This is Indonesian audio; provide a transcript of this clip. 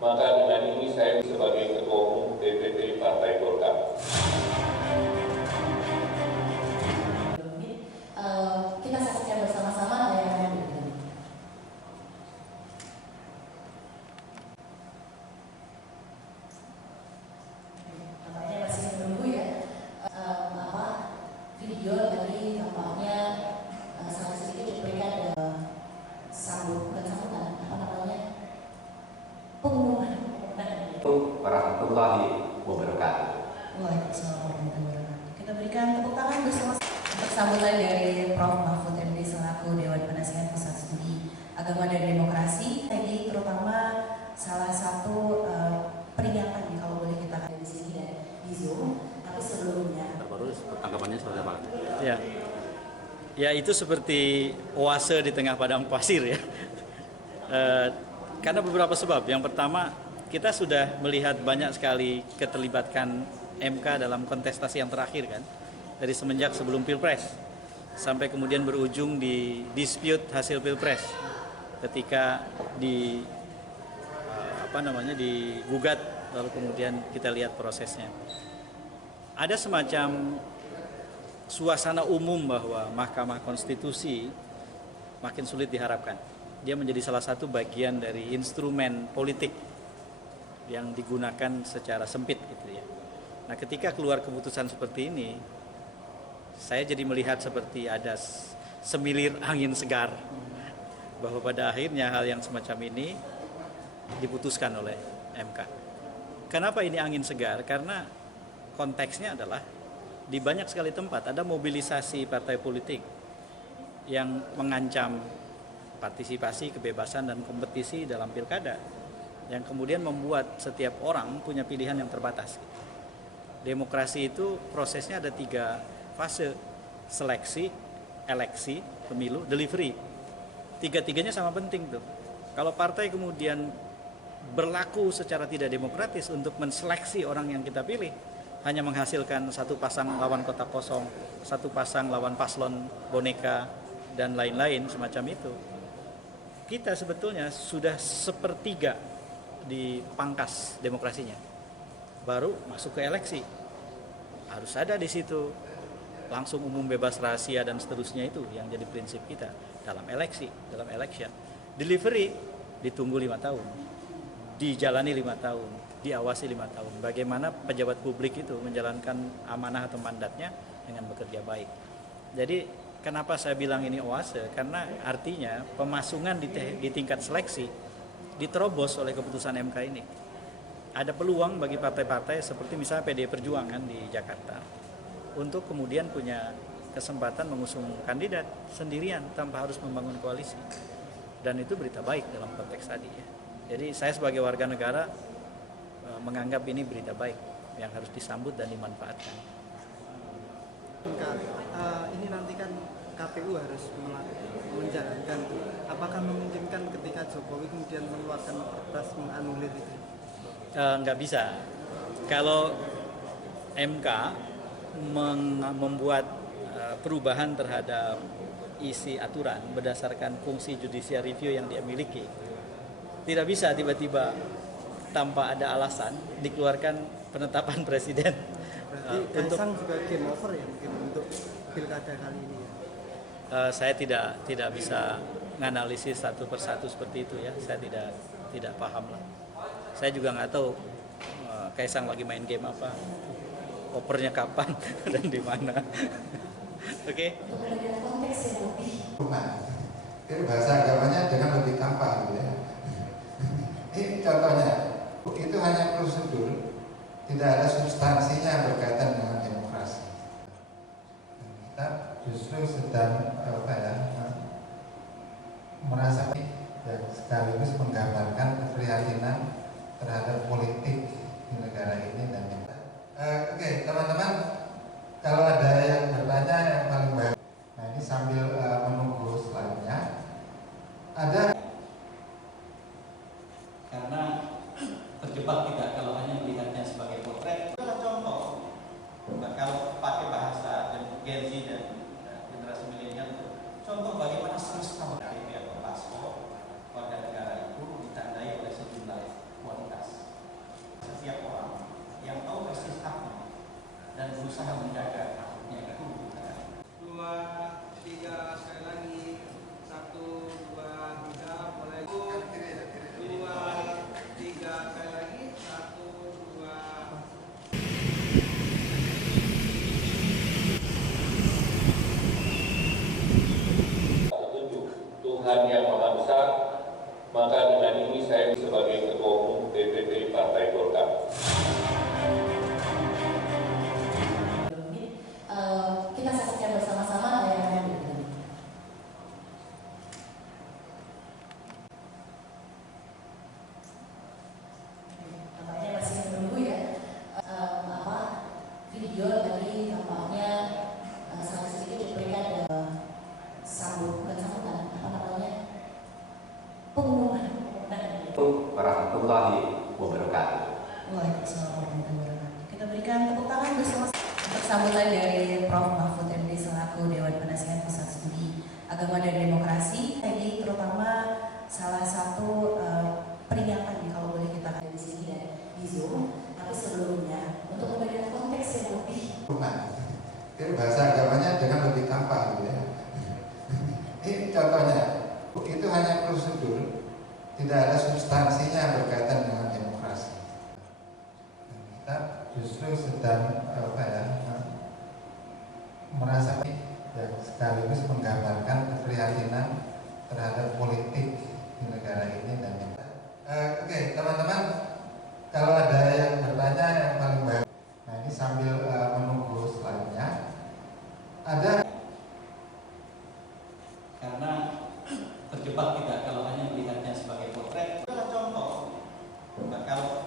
Maka dengan ini saya sebagai Ketua Umum DPP Partai Golkar. Kita saksikan bersama-sama tayangan ini. Tampaknya masih menunggu ya. Video tadi tampaknya sangat sedikit diberikan sambutan pengumuman. Warahmatullahi wabarakatuh. Waalaikumsalam warahmatullahi wabarakatuh. Kita berikan tepuk tangan bersama untuk sambutan dari Prof. Mahfud MD selaku Dewan Penasihat Pusat Studi Agama dan Demokrasi. Jadi terutama salah satu peringatan kalau boleh kita ada di sini dan di Zoom. Tapi sebelumnya. Terbaru tanggapannya seperti apa? Ya itu seperti oase di tengah padang pasir ya. Karena beberapa sebab. Yang pertama, kita sudah melihat banyak sekali keterlibatan MK dalam kontestasi yang terakhir kan, dari semenjak sebelum Pilpres sampai kemudian berujung di dispute hasil Pilpres ketika digugat, lalu kemudian kita lihat prosesnya. Ada semacam suasana umum bahwa Mahkamah Konstitusi makin sulit diharapkan. Dia menjadi salah satu bagian dari instrumen politik yang digunakan secara sempit gitu ya. Nah, ketika keluar keputusan seperti ini, saya jadi melihat seperti ada semilir angin segar bahwa pada akhirnya hal yang semacam ini diputuskan oleh MK. Kenapa ini angin segar? Karena konteksnya adalah di banyak sekali tempat ada mobilisasi partai politik yang mengancam partisipasi, kebebasan, dan kompetisi dalam pilkada yang kemudian membuat setiap orang punya pilihan yang terbatas. Demokrasi itu prosesnya ada 3 fase: seleksi, eleksi, pemilu, delivery. 3-tiganya sama penting tuh. Kalau partai kemudian berlaku secara tidak demokratis untuk menseleksi orang yang kita pilih, hanya menghasilkan satu pasang lawan kotak kosong, satu pasang lawan paslon boneka, dan lain-lain semacam itu, kita sebetulnya sudah sepertiga dipangkas demokrasinya. Baru masuk ke eleksi, harus ada di situ langsung umum, bebas, rahasia, dan seterusnya. Itu yang jadi prinsip kita dalam eleksi, dalam election. Delivery ditunggu 5 tahun, dijalani 5 tahun, diawasi 5 tahun. Bagaimana pejabat publik itu menjalankan amanah atau mandatnya dengan bekerja baik. Jadi kenapa saya bilang ini oase? Karena artinya pemasungan di tingkat seleksi diterobos oleh keputusan MK ini. Ada peluang bagi partai-partai seperti misalnya PDI Perjuangan di Jakarta untuk kemudian punya kesempatan mengusung kandidat sendirian tanpa harus membangun koalisi. Dan itu berita baik dalam konteks tadi ya. Jadi saya sebagai warga negara menganggap ini berita baik yang harus disambut dan dimanfaatkan. Ini nanti kan KPU harus menjalankan, apakah memungkinkan ketika Jokowi kemudian mengeluarkan perpres menganulir itu? Nggak bisa. Kalau MK membuat perubahan terhadap isi aturan berdasarkan fungsi judicial review yang dia miliki, tidak bisa tiba-tiba tanpa ada alasan dikeluarkan penetapan presiden. Berarti Kaisang juga game over ya mungkin untuk pilkada kali ini ya? Saya tidak bisa menganalisis satu persatu seperti itu ya. Saya tidak paham lah. Saya juga nggak tahu Kaisang lagi main game apa, opernya kapan dan di mana. Oke. Jadi bahasa agamanya dengan lebih tampak gitu ya. Ini contohnya, itu hanya prosedur, tidak ada substansinya berkaitan dengan demokrasi. Kita justru sedang merasa dan sekaligus menggambarkan keprihatinan terhadap politik di negara ini dan oke, teman-teman, kalau ada yang bertanya yang paling baik. Nah, ini sambil menunggu slide-nya ada, Karena terjebak kita kalau hanya melihatnya sebagai potret. Itu contoh. Kalau pakai bahasa Gen Z dan generasi milenial, contoh bagaimana semesta KTP atau paspor warga negara itu ditandai oleh sejumlah wanita. wabarakatuh. Waalaikumsalam warahmatullahi wabarakatuh. Kita berikan tepuk tangan bersama untuk sambutan dari Prof. Mahfud MD selaku Dewan Penasihat Pusat Studi Agama dan Demokrasi. Tadi terutama salah satu peringatan kalau boleh kita ada di sini dan di Zoom. Tapi sebelumnya untuk memberikan konteks yang lebih Jadi bahasa agamanya dengan lebih tampak gitu ya. Ini contohnya, itu hanya prosedur, tidak ada substansinya berkaitan dengan demokrasi. Kita justru sedang merasa yang sekaligus menggambarkan keprihatinan terhadap politik di negara ini dan oke, teman-teman, kalau ada yang bertanya yang paling baik. Nah ini sambil menunggu slide-nya ada Karena terjebak kita kalau hanya melihatnya sebagai potret. Itu adalah contoh. Kalau